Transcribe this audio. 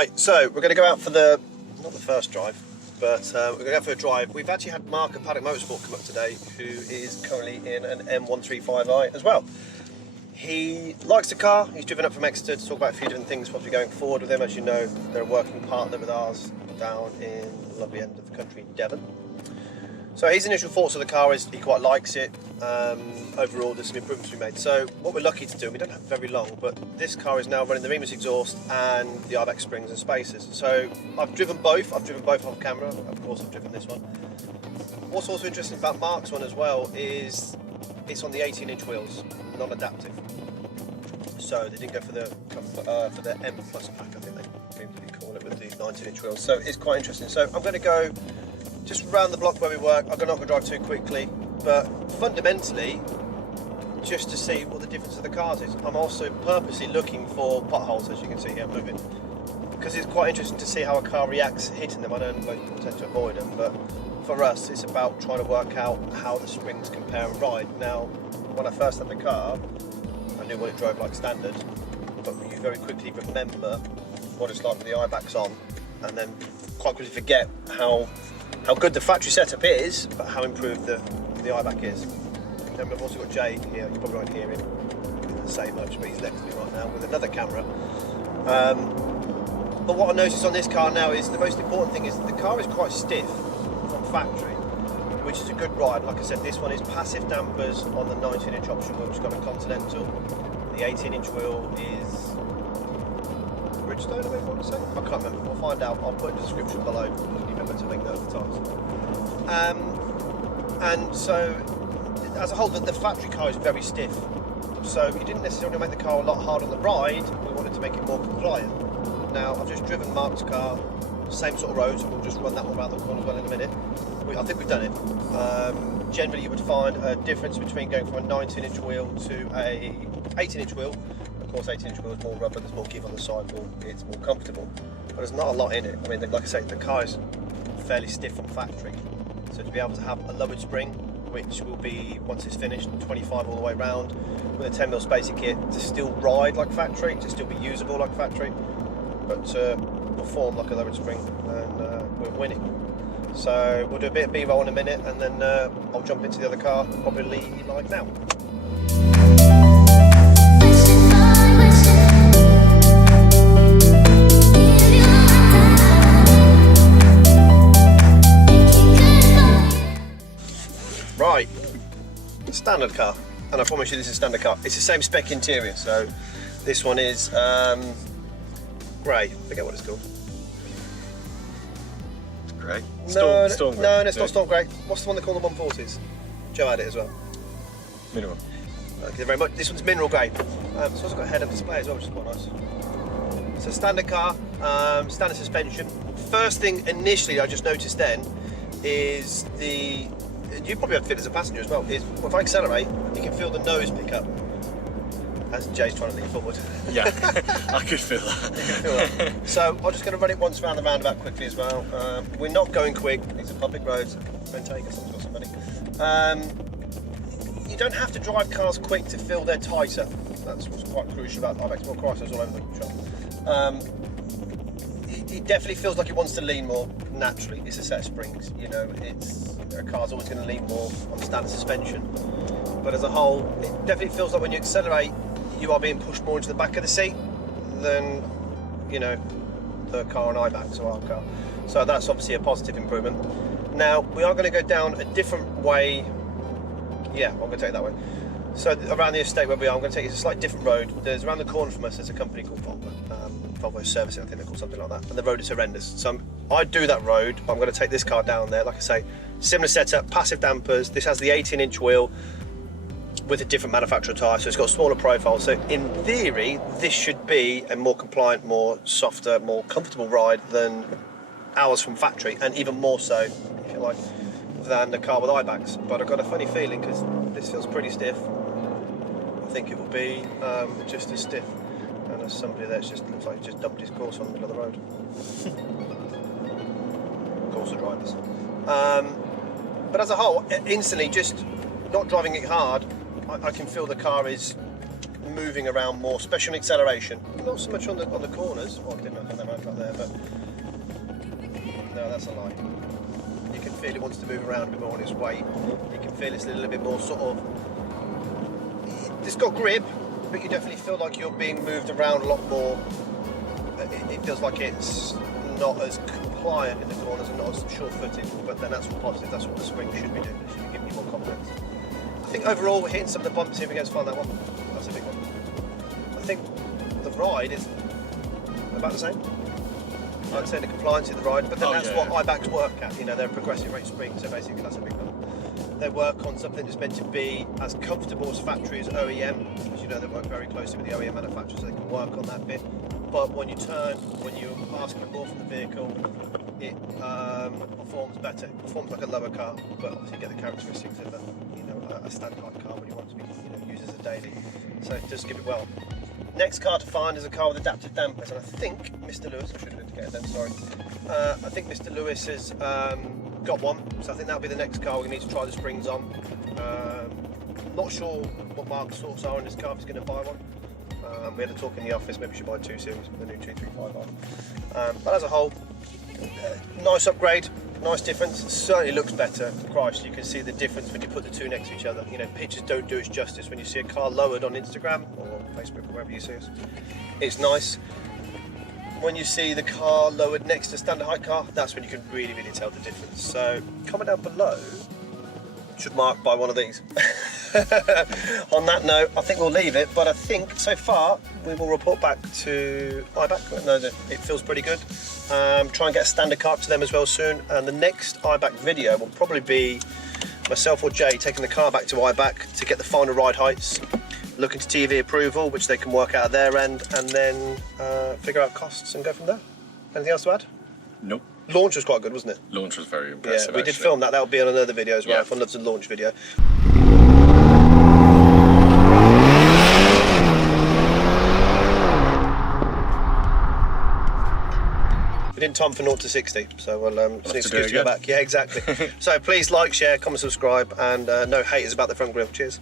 Right, so we're going to go out for not the first drive, but we're going to go for a drive. We've actually had Mark at Paddock Motors come up today, who is currently in an M135i as well. He likes the car. He's driven up from Exeter to talk about a few different things possibly going forward with him. As you know, they're a working partner with ours down in the lovely end of the country, Devon. So his initial thoughts of the car is he quite likes it. Overall, there's some improvements to be made. So what we're lucky to do, we don't have very long, but this car is now running the Remus exhaust and the Eibach springs and spacers. So I've driven both. I've driven both off camera. Of course, I've driven this one. What's also interesting about Mark's one as well is it's on the 18-inch wheels, non-adaptive. So they didn't go for the M Plus pack, I think they call it, with the 19-inch wheels. So it's quite interesting. So I'm going to go just round the block where we work. I'm not going to drive too quickly, but fundamentally, just to see what the difference of the cars is. I'm also purposely looking for potholes, as you can see here, moving, because it's quite interesting to see how a car reacts hitting them. I don't tend to avoid them, but for us, it's about trying to work out how the springs compare and ride. Now, when I first had the car, I knew what it drove like standard, but you very quickly remember what it's like with the Eibachs on, and then quite quickly forget how good the factory setup is, but how improved the Eibach is. Then we've also got Jay here. You probably won't hear him say much, but he's next to me right now with another camera. But what I noticed on this car now is the most important thing is the car is quite stiff from factory, which is a good ride. Like I said, this one is passive dampers on the 19-inch option wheel, which has got a Continental. The 18-inch wheel is Bridgestone, I want to say. I can't remember. We'll find out. I'll put in the description below. Remember to link that at the time. And so, as a whole, the factory car is very stiff. So we didn't necessarily make the car a lot harder on the ride. We wanted to make it more compliant. Now, I've just driven Mark's car, same sort of roads. We'll just run that one around the corner as well in a minute. I think we've done it. Generally, you would find a difference between going from a 19-inch wheel to a 18-inch wheel. Of course, 18-inch wheel is more rubber, there's more give on the sidewall, it's more comfortable. But there's not a lot in it. I mean, like I say, the car is fairly stiff from factory. So to be able to have a lowered spring, which will be, once it's finished, 25 all the way round, with a 10mm spacer kit, to still ride like factory, to still be usable like factory, but to perform like a lowered spring, and we're winning. So we'll do a bit of B-roll in a minute, and then I'll jump into the other car, probably like now. Right, standard car, and I promise you this is a standard car. It's the same spec interior, so this one is grey, I forget what it's called. Grey? No, it's not storm grey. What's the one they call the 140s? Joe had it as well. Mineral. Thank you very much. This one's mineral grey. It's also got a head-up display as well, which is quite nice. So standard car, standard suspension. First thing initially I just noticed then is you probably have to feel it as a passenger as well, is if I accelerate, you can feel the nose pick up. As Jay's trying to lean forward. Yeah, I could feel that. You can feel that. So I'm just going to run it once around the roundabout quickly as well. We're not going quick, these are public roads. Don't take us, someone's got somebody. You don't have to drive cars quick to feel they're tighter. That's what's quite crucial about Eibachs. More Chrysler's all over the shop. It definitely feels like it wants to lean more naturally. It's a set of springs, you know, a car's always going to lean more on standard suspension. But as a whole, it definitely feels like when you accelerate, you are being pushed more into the back of the seat than, you know, the car on Eibach or our car. So that's obviously a positive improvement. Now, we are going to go down a different way. Yeah, I'm going to take it that way. So around the estate where we are, I'm going to take it a slightly different road. There's around the corner from us, there's a company called Volvo. Volvo Servicing, I think they're called something like that. And the road is horrendous. So I do that road, but I'm going to take this car down there. Like I say, similar setup, passive dampers. This has the 18-inch wheel with a different manufacturer tyre, so it's got a smaller profile. So in theory, this should be a more compliant, more softer, more comfortable ride than ours from factory, and even more so, if you like, than the car with Eibachs. But I've got a funny feeling because this feels pretty stiff. I think it will be just as stiff. And there's somebody there that just looks like he just dumped his course on the middle of the road. Course of drivers. But as a whole, instantly, just not driving it hard, I can feel the car is moving around more, especially on acceleration. Not so much on the corners. Oh, I didn't know that right up there, but no, that's a lie. You can feel it wants to move around a bit more on its weight. You can feel it's a little bit more sort of. It's got grip, but you definitely feel like you're being moved around a lot more. It feels like it's not as compliant in the corners and not as sure-footed, but then that's all positive. That's what the spring should be doing. It should be giving you more confidence. I think overall we're hitting some of the bumps here. We're going to find that one. That's a big one. I think the ride is about the same. I'd say the compliance of the ride, but then that's what Eibach's work at. You know, they're a progressive rate spring, so basically that's a big one. They work on something that's meant to be as comfortable as factory as OEM. As you know, they work very closely with the OEM manufacturers, so they can work on that bit. But when you turn, when you ask for more from the vehicle, it performs better. It performs like a lower car, but obviously you get the characteristics of a standard car when you want to be used as a daily. So it does give it well. Next car to find is a car with adaptive dampers, and I think Mr. Lewis, I should have indicated them, sorry. I think Mr. Lewis has got one, so I think that'll be the next car we need to try the springs on. Not sure what Mark's thoughts are on this car, if he's going to buy one. We had a talk in the office, maybe we should buy 2 series, the new 235i. But as a whole, nice upgrade, nice difference. It certainly looks better. Christ, you can see the difference when you put the two next to each other. You know, pictures don't do its justice. When you see a car lowered on Instagram or Facebook or wherever you see us, it's nice. When you see the car lowered next to a standard height car, that's when you can really, really tell the difference. So comment down below, should Mark buy one of these? On that note, I think we'll leave it, but I think so far we will report back to Eibach. No, it feels pretty good. Try and get a standard car up to them as well soon, and the next Eibach video will probably be myself or Jay taking the car back to Eibach to get the final ride heights, looking to TV approval, which they can work out at their end, and then figure out costs and go from there. Anything else to add? Nope. Launch was quite good, wasn't it? Launch was very impressive. Yeah, we did film that. That'll be on another video as well. Yeah. Everyone loves the launch video. We didn't time for 0 to 60, so we'll it's an excuse to go back. Yeah, exactly. So please like, share, comment, subscribe, and no haters about the front grille. Cheers.